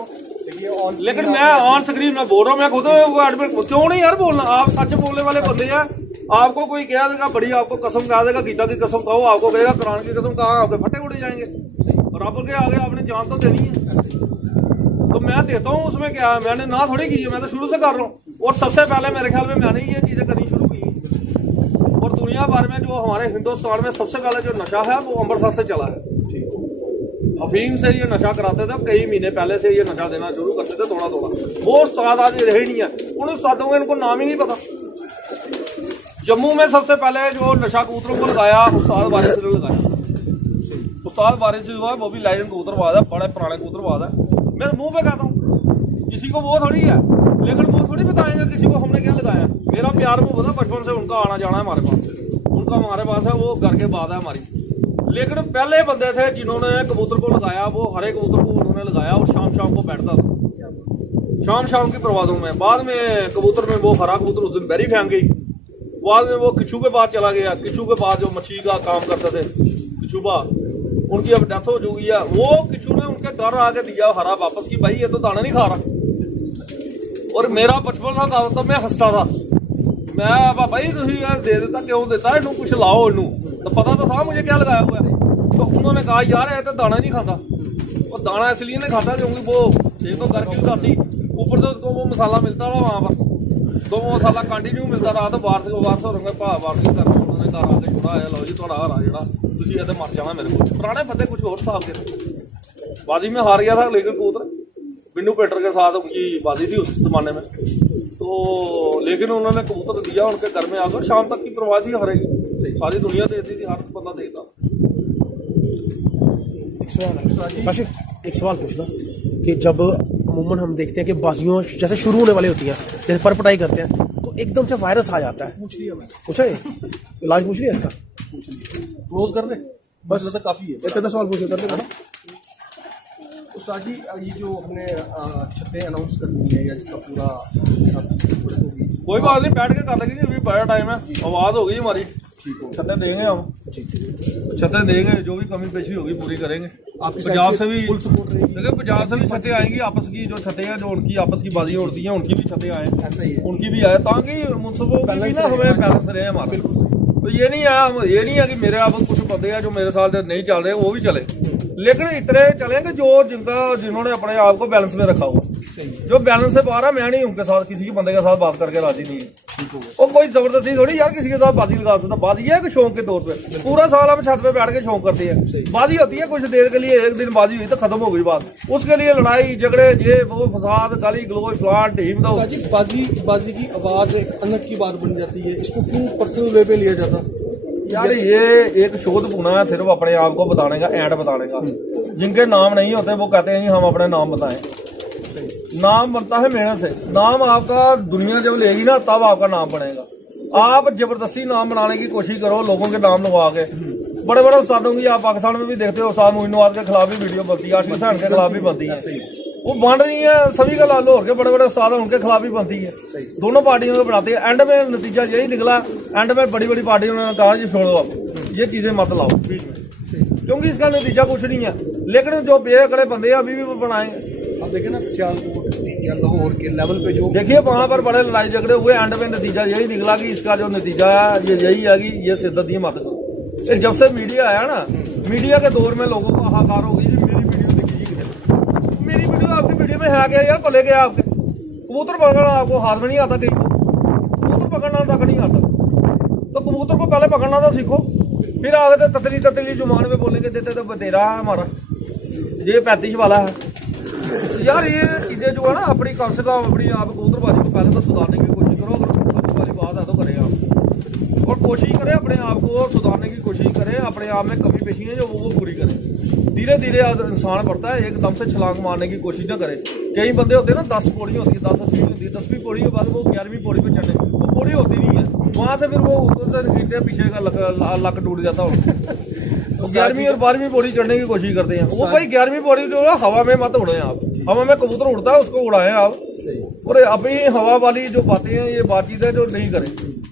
लेकिन मैं ऑन स्क्रीन में बोल रहा हूँ, मैं खुद एडमिट क्यों नहीं यार बोलना। आप सच बोलने वाले बंदे हैं। आपको कोई कह देगा बड़ी, आपको कसम कह देगा, गीता की कसम खाओ, आपको कहेगा कुरान की कसम कहा, आपके फटे उड़ जाएंगे। रब के आगे आपने जान तो देनी है, तो मैं देता हूँ। उसमें क्या है, मैंने ना थोड़ी की है, मैं तो शुरू से कर रहा हूँ। और सबसे पहले मेरे ख्याल में मैंने ही ये चीजें करनी शुरू की। और दुनिया भर में जो हमारे हिंदुस्तान में सबसे पहले जो नशा है वो अमृतसर से चला है। अफीम से ये नशा कराते थे, कई महीने पहले से ये नशा देना शुरू करते थे, थोड़ा थोड़ा। वो उस्ताद आज रहे ही नहीं है, उन उस्तादों को इनको नाम ही नहीं पता। जम्मू में सबसे पहले जो नशा कबूतरों को लगाया, उस्ताद वारिस ने लगाया। उस्ताद वारिस जो है वो भी लाइन कबूतरबाज है, बड़े पुराने कबूतरबाज है। मैं मुंह पे कहता हूँ, किसी को वो थोड़ी है, लेकिन वो थोड़ी बताएंगे किसी को हमने क्या लगाया। मेरा प्यार वो पता, बचपन से उनका आना जाना है हमारे पास, उनका हमारे पास है, वो घर के बाद है हमारी। लेकिन पहले बंदे थे जिन्होंने कबूतर को लगाया, वो हरे कबूतर को उन्होंने लगाया और शाम शाम को बैठता था, शाम की प्रवादों में। बाद में कबूतर में वो हरा कबूतर उस दिन बैरी फेंक गई, बाद में वो किचू के बाद चला गया। किचू के बाद जो मच्छी का काम करते थे किचूबा, उनकी अब डेथ हो चुकी है। वो किचू ने उनके घर आके दिया हरा वापस की, भाई ये तो दाना नहीं खा रहा। और मेरा बचपन था तो मैं हंसता था, मैं भाई तुम दे देता, क्यों देता, इनू कुछ लाओ, इनू तो पता तो था मुझे क्या लगाया हुआ है। तो उन्होंने कहा यार ये तो दाना नहीं खाता। और दाना इसलिए नहीं खाता क्योंकि वो एक तो घर की उदासी, ऊपर से उसको वो मसाला मिलता था वहाँ पर, तो वो मसाला कंटिन्यू मिलता रहा। तो बाहर से होंगे वापसी करना, उन्होंने घर आके छोड़ा है, लो जी थोड़ा हरा जरा तुझे ये मर जाना मेरे को। पुराने बंदे कुछ और हिसाब के थे। बाजी में हार गया था, लेकिन कबूतर बिन्नू पेटर के साथ उनकी बाजी थी उस जमाने में। तो लेकिन उन्होंने कबूतर दिया, उनके घर में आकर शाम तक की प्रवाह ही हरेगी, सारी दुनिया देती थी, हर बंदा देता। एक सवाल पूछना कि जब अमूमन हम देखते हैं कि बाजियों जैसे शुरू होने वाली होती हैं, जैसे परपटाई करते हैं, तो एकदम से वायरस आ जाता है। पूछ लिया मैंने, पूछा है इलाज पूछ लिया इसका, क्लोज कर दे बस, तो काफी है। एक सवाल पूछ कर दे। उस्ताद जी, ये जो हमने छतें अनाउंस करनी है या इसका पूरा कोई बात नहीं, बैठ के कर लेंगे, अभी बड़ा टाइम है, आवाज होगी हमारी, छतें देंगे हम, छतें देंगे, जो भी कमी पेशी होगी पूरी करेंगे। पंजाब से भी फुल सपोर्ट रहेगी। देखिए पंजाब से भी छतें आएंगी, आपस की जो छतें हैं, जो उनकी आपस की बाजियाँ उड़ती हैं, उनकी भी छतें आए, ऐसा ही है, उनकी भी आए, ताकि मुनसिफों की भी ना हमें बैलेंस रहे हमारे। तो ये नहीं है कि मेरे आप कुछ बंदे हैं जो मेरे साथ नहीं चल रहे, वो भी चले, लेकिन इतने चलेंगे जो जिन्होंने अपने आप को बैलेंस में रखा हुआ। जो बैलेंस से बाहर है, मैं नहीं उनके साथ किसी के बंदे के साथ बात करके राजी नहीं है। वो कोई जबरदस्ती थोड़ी यार किसी के साथ बाजी लगा सकता, बाजी है कि शौक के तौर पे। पूरा साल हम छत पे बैठ के शौक करते हैं, बाजी होती है कुछ देर के लिए, एक दिन बाजी हुई तो खत्म हो गई बात, उसके लिए लड़ाई झगड़े ये वो फसाद गाली गलोच प्लाट टीम का। बाजी की आवाज एक अलग की बात बन जाती है, इसको क्यों पर्सनल वे पे लिया जाता? यार ये एक शोध पुना है सिर्फ अपने आप को बताने का, एंड बताने का। जिनके नाम नहीं होते वो कहते हैं जी हम अपने नाम बताएं। नाम बनता है मेहनत से, नाम आपका दुनिया जब लेगी ना तब आपका नाम बनेगा। आप जबरदस्ती नाम बनाने की कोशिश करो लोगों के नाम लगवा के। बड़े बड़े उस्तादों की आप पाकिस्तान में भी देखते हो, उस्ताद मोइन नवाज के खिलाफ भी वीडियो बनती है, आशिफ हुसैन के खिलाफ भी बनती है, वो बन रही है सभी का। लाहौर के बड़े बड़े उस्ताद हैं उनके खिलाफ भी बनती है, दोनों पार्टियों को बनाती है। एंड में नतीजा यही निकला, एंड में बड़ी बड़ी पार्टियों ने कहा जी छोड़ो आप ये चीजें मत लाओ बीच में, क्योंकि इसका नतीजा कुछ नहीं है। लेकिन जो बेअकड़े बंदे अभी भी वो बनाएंगे। आप देखें ना सियालकोट या लाहौर के लेवल पे जो देखिए वहां पर बड़े लड़ाई झगड़े हुए, एंड में नतीजा यही निकला कि इसका जो नतीजा है ये यही है कि ये सिद्दत ही मत करो। फिर जब से मीडिया आया ना, मीडिया के दौर में लोगों को हाहाकार हो गई जी मेरी वीडियो देखिए कितने, मेरी वीडियो आपकी वीडियो में है क्या यार, भले गया आपके कबूतर पकड़ना आपको हाथ में नहीं आता, कहीं कबूतर पकड़ना तक नहीं आता, तो कबूतर को पहले पकड़ना तो सीखो, फिर आगे तो ततली जुबान में बोलेंगे देते तो तेरा है हमारा ये 35 वाला है। यार ये चीजें जो है ना अपनी कम से कम अपनी आप कबूतरबाजी को पहले तो सुधारने की कोशिश करो। अगर अपनी वाली बात है तो करें आप, और कोशिश करें अपने आप को सुधारने की कोशिश करें, अपने आप में कमी पेशी है जो वो पूरी करें। धीरे धीरे इंसान बढ़ता है, एकदम से छलांग मारने की कोशिश ना करें। कई बंदे होते हैं ना 10 पौड़ी होती है, 10 सीढ़ी होती है, 10वीं पौड़ी के बाद वो 11वीं पौड़ी पे चढ़ने, वो पौड़ी होती नहीं है, वहां से फिर वो उधर गिरते हैं, पीछे का लक टूट जाता है। 11वीं और 12वीं पौड़ी चढ़ने की कोशिश करते हैं वो। भाई 11वीं पौड़ी जो है हवा में मत उड़े आप, हवा में कबूतर उड़ता है उसको उड़ाएं आप, और अपनी हवा वाली जो बातें हैं ये बातचीत है जो नहीं करें।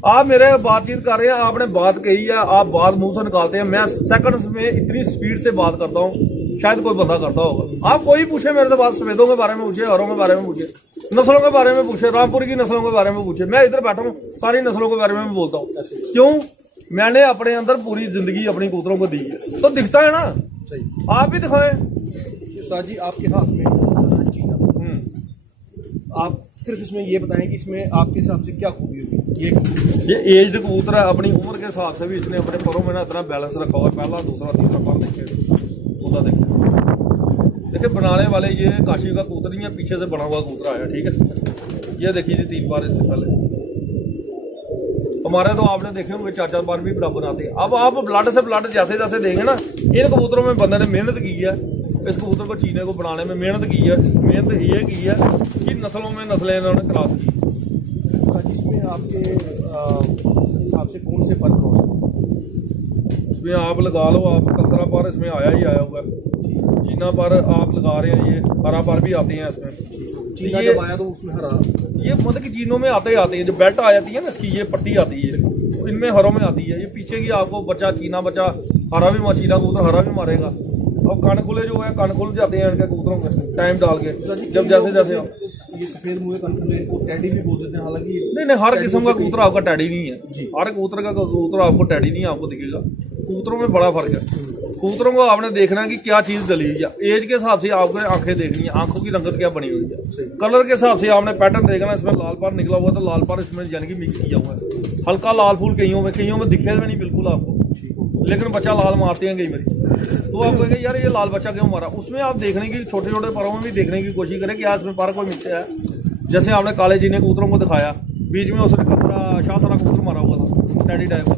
आप मेरे बातचीत कर रहे हैं, आपने बात कही है, आप बात मुंह से निकालते हैं, मैं सेकंड्स में इतनी स्पीड से बात करता हूँ शायद कोई बंदा करता होगा। आप कोई पूछे मेरे से बात, सफेदों के बारे में पूछे, हरों के बारे में पूछे, नस्लों के बारे में पूछे, रामपुर की नस्लों के बारे में पूछे, मैं इधर बैठा हूँ सारी नस्लों के बारे में बोलता हूँ। क्यों? मैंने अपने अंदर पूरी जिंदगी अपनी कबूतरों को दी है, तो दिखता है ना। सही, आप भी दिखाएं। उस्ताद जी आपके हाथ में आप सिर्फ इसमें ये बताएं कि इसमें आपके हिसाब से क्या खूबी होगी? ये एज्ड कबूतर है, अपनी उम्र के हिसाब से भी इसने अपने परों में ना इतना बैलेंस रखा हुआ है। पहला दूसरा तीसरा पर देखिए उदा देखिए बनाने वाले ये काशी का कबूतर नहीं है, पीछे से बना हुआ कबूतर आया, ठीक है। ये देखिए जी 3 बार इससे पहले हमारे तो आपने देखे होंगे 4-4 बार भी बराबर आते हैं। अब आप ब्लड से ब्लड जैसे जैसे देंगे ना, इन कबूतरों में बंदे ने मेहनत की है, इस कबूतर को चीने को बनाने में मेहनत की है। मेहनत ये की है कि नस्लों में नस्लें इन्होंने क्रॉस की। इसमें आपके हिसाब से कौन से पर क्रॉस? इसमें आप लगा लो, आप कलसरा पर इसमें आया ही आया हुआ है, चीना पर आप लगा रहे हैं, ये हरा पर भी आते हैं इसमें। चीना जब आया तो उसमें हरा, ये मतलब कि चीनों में आते हैं, जो बेल्ट आ जाती है ना इसकी, ये पट्टी आती है, इनमें हरों में आती है। ये पीछे की आपको बच्चा चीना बच्चा हरा भी चीना कबूतर हरा भी मारेगा। और कान खुले जो है, कान खुल जाते हैं इनके कबूतरों के टाइम डाल के, जब जैसे जैसे ये सफेद मुँह कान खुले को टैडी भी बोल देते हैं, हालांकि नहीं हर किस्म का कबूतर आपका टैडी नहीं है, हर कबूतर का कबूतर आपको टैडी नहीं आपको दिखेगा। कबूतरों में बड़ा फर्क है। कबूतरों को आपने देखना है कि क्या चीज डली हुई है, एज के हिसाब से आपको आंखें देखनी है, आंखों की रंगत क्या बनी हुई है, कलर के हिसाब से आपने पैटर्न देखना। इसमें लाल पार निकला हुआ तो लाल पार इसमें यानी कि मिक्स किया हुआ है, हल्का लाल फूल कईयों में दिखेगा नहीं बिल्कुल आपको, लेकिन बच्चा लाल मारते हैं कई बार, तो आप कहेंगे यार ये लाल बच्चा क्यों मारा। उसमें आप देखने की छोटे छोटे परों में भी देखने की कोशिश करें कि आज इसमें पर कोई मिलता है। जैसे आपने काले जी ने कबूतरों को दिखाया, बीच में उसने शाहसरा कबूतर मारा हुआ था टैडी टाइप का,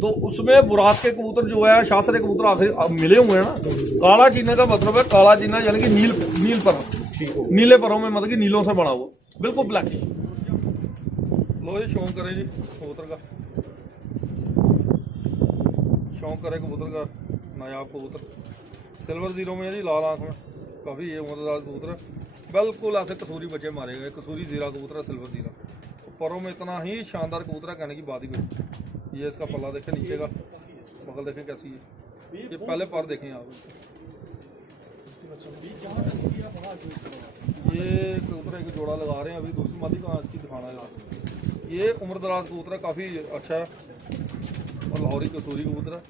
तो उसमें बुराक के कबूतर जो है शाहसरे कबूतर आखिर मिले हुए हैं ना। काला चीना का मतलब है, काला चीना यानी कि नील पर, नीले परों में मतलब कि नीलों से बना हुआ, बिल्कुल ब्लैक। लो जी शौक करें जी कबूतर का, शौक करें कबूतर का, नायाब कबूतर सिल्वर जीरो में है जी, लाल आंख में, काफ़ी ये उम्रदराज कबूतर है, बिल्कुल ऐसे कसूरी बच्चे मारे गए, कसूरी जीरा कबूतर है, सिल्वर जीरा। परों में इतना ही शानदार कबूतर है, कहने की बात ही कोई। ये इसका पल्ला देखें, नीचे का बगल देखें कैसी है, ये पहले पर देखें आप। ये कबूतर एक जोड़ा लगा रहे हैं अभी, दूसरी मादी कहाँ इसकी दिखाना है। ये उम्रदराज कबूतर है, काफ़ी अच्छा है, और लाहौरी कसूरी कबूतर है।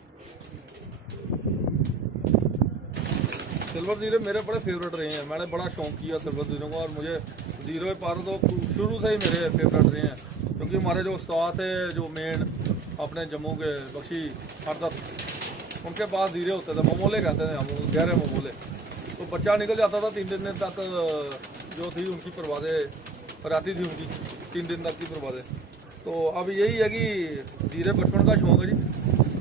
सिल्वर जीरे मेरे बड़े फेवरेट रहे हैं, मैंने बड़ा शौक किया सिल्वर जीरों का, और मुझे जीरो पार तो शुरू से ही मेरे फेवरेट रहे हैं, क्योंकि हमारे जो उस्ताद थे जो मेन अपने जम्मू के बख्शी हरदत, उनके पास जीरे होते थे, मोमोले कहते थे हम, गहरे मोमोले। तो बच्चा निकल जाता था 3 दिन तक, जो थी उनकी परवाज़ें रहती थी उनकी 3 दिन तक की परवाज़ें। तो अब यही है कि जीरे बचपन का शौक है जी,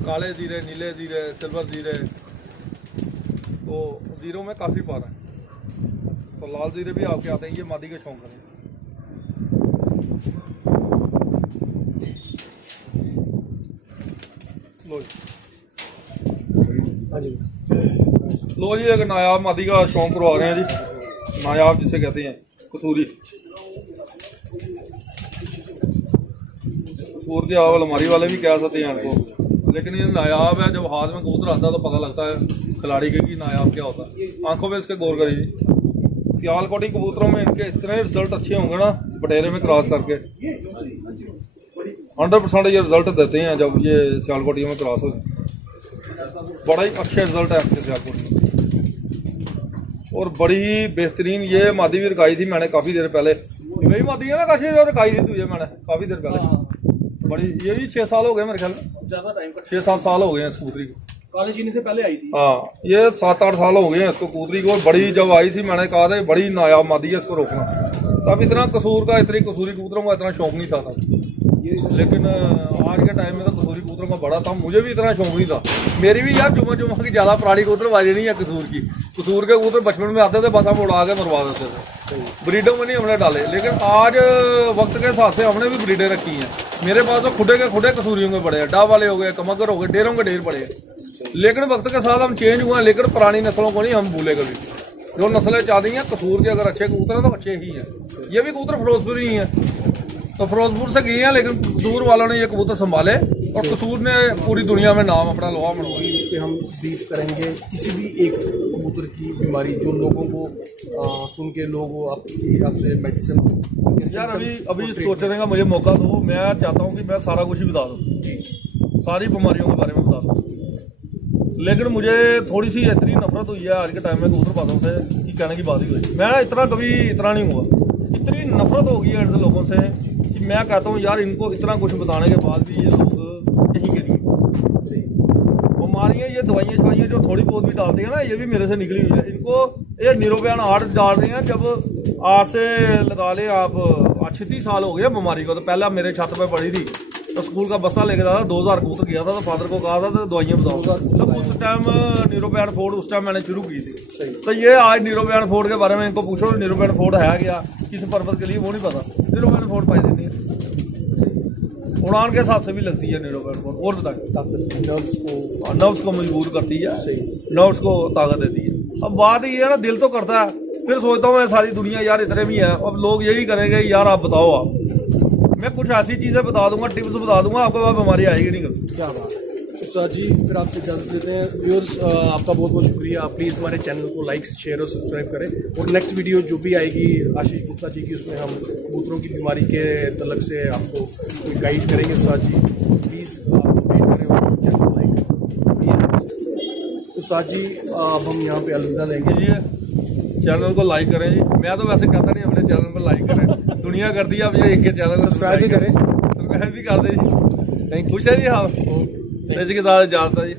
काले जीरे, नीले जीरे, सिल्वर जीरे, तो जीरों में काफ़ी पार है। तो लाल जीरे भी आपके आते हैं, ये मादी के शौक है। लो जी, हाँ जी। लो जी, एक नायाब मादी का शौक करवा रहे हैं जी, नायाब जिसे कहते हैं, कसूरी। कसूर के आवल हमारी वाले भी कह सकते हैं इनको, लेकिन ये नायाब है। जब हाथ में कबूतर आता है तो पता लगता है खिलाड़ी के कि नायाब क्या होता है। आंखों में इसके गौर करिए। सियालकोटी कबूतरों में इनके इतने रिजल्ट अच्छे होंगे ना, बटेरे में क्रॉस करके 100% ये रिजल्ट देते हैं जब ये सियालकोटियों में क्रॉस हो जाए। बड़ा ही अच्छे रिजल्ट है आपके सियालकोटी में, और बड़ी ही बेहतरीन ये मादी भी रखाई थी मैंने काफ़ी देर पहले। वही मादी है ना काशी जो रखाई थी तुझे मैंने काफ़ी देर पहले, बड़ी, ये भी 6 साल हो गए मेरे ख्याल में, ज्यादा टाइम का 6-7 साल हो गए हैं इस कबूतरी को। काले चीनी से पहले आई थी। हाँ, ये 7-8 साल हो गए हैं इसको कबूतरी को। बड़ी जब आई थी मैंने कहा था बड़ी नायाब मादी है, इसको रोकना। तब इतना कसूर का, इतनी कसूरी कबूतरों का इतना शौक नहीं था तब, लेकिन आज के टाइम में तो कसूरी कबूतरों का बड़ा था। मुझे भी इतना शौक नहीं था। मेरी भी यार जुम्मा की ज़्यादा पुरानी कबूतरबाजी नहीं है कसूर की। कसूर के कबूतर बचपन में आते थे, बस हम उड़ा के मरवा देते थे, ब्रीडों में नहीं हमने डाले। लेकिन आज वक्त के हिसाब से हमने भी ब्रीडें रखी हैं। मेरे पास तो खुडे के खुडे कसूरियों के बड़े हैं, डा वाले हो गए, कमगर हो गए, ढेरों के ढेर बड़े हैं। लेकिन वक्त के साथ हम चेंज हुए हैं, लेकिन पुरानी नस्लों को नहीं हम भूले कभी। जो नस्लें चाहती हैं कसूर के, अगर अच्छे कबूतर हैं तो अच्छे ही हैं। ये भी कबूतर फिरोजपुर ही हैं, तो फिरोजपुर से गए हैं, लेकिन कसूर वालों ने ये कबूतर संभाले और कसूर ने पूरी दुनिया में नाम अपना लोहा मनवाया। इस पे हम ब्रीफ करेंगे किसी भी एक कबूतर की बीमारी जो लोगों को सुन के लोग आपसे मेडिसिन। यार अभी सोचने का मुझे मौका दो, मैं चाहता हूँ कि मैं सारा कुछ ही बता दूँ, सारी बीमारियों के बारे में बता दूँ। लेकिन मुझे थोड़ी सी इतनी नफरत हुई है आज के टाइम में कबूतर बातों से कि कहने की बात ही हुई। मैं इतना कभी इतना नहीं हुआ, इतनी नफरत हो गई है ऐसे लोगों से कि मैं कहता हूँ यार इनको इतना कुछ बताने के बाद भी ये लोग यहीं के नहीं। बीमारियाँ, ये दवाइयाँ शवाइयाँ जो थोड़ी बहुत भी डालते हैं ना, ये भी मेरे से निकली हुई है। इनको ये निरोबयान 8 डाल रहे हैं। जब आज से लगा ले आप 36 साल हो गए बीमारी को। तो पहले मेरे छत पर पड़ी थी, तो स्कूल का बस्ता लेके था, 2000 कबूतर गया था, तो फादर को कहा था तो दवाइयाँ बताओ। तो उस टाइम न्यूरोबैन फोर्ड उस टाइम मैंने शुरू की थी। तो ये आज न्यूरोबैन फोर्ड के बारे में इनको पूछो, न्यूरोबैन फोर्ड है क्या, किस पर्पज के लिए, वो नहीं पता। न्यूरोबैन फोर्ड पाई देती है, उड़ान के हिसाब से भी लगती है न्यूरोबैन फोर्ड। और बताइए, नर्व्स को मजबूर करती है, नर्व्स को ताकत देती है। अब बात ये है ना, दिल तो करता है, फिर सोचता हूँ मैं सारी दुनिया यार इतने भी है, अब लोग यही करेंगे यार आप बताओ। आप मैं कुछ ऐसी चीज़ें बता दूंगा, टिप्स बता दूंगा, आपके पास बीमारी आएगी नहीं कभी। क्या बात है उस्ताद जी, फिर आपसे इजाज़त लेते हैं। व्यूअर्स, आपका बहुत बहुत शुक्रिया। आप प्लीज़ हमारे चैनल को लाइक, शेयर और सब्सक्राइब करें। और नेक्स्ट वीडियो जो भी आएगी आशीष गुप्ता जी की, उसमें हम कबूतरों की बीमारी के तलक से आपको कोई गाइड करेंगे। उस्ताद जी प्लीज़ वेट करें और चैनल को लाइक करें। उस्ताद जी अब हम यहाँ पे अलविदा लेंगे। जी, चैनल को लाइक करें जी। मैं तो वैसे कहता नहीं, अपने चैनल पर लाइक करें, दुनिया करती है। अब ये एक चैनल सब्सक्राइब भी करें, सब्सक्राइब भी कर दे जी। थैंक खुश है जी। हाँ, इसी के साथ इजाज़त है जी।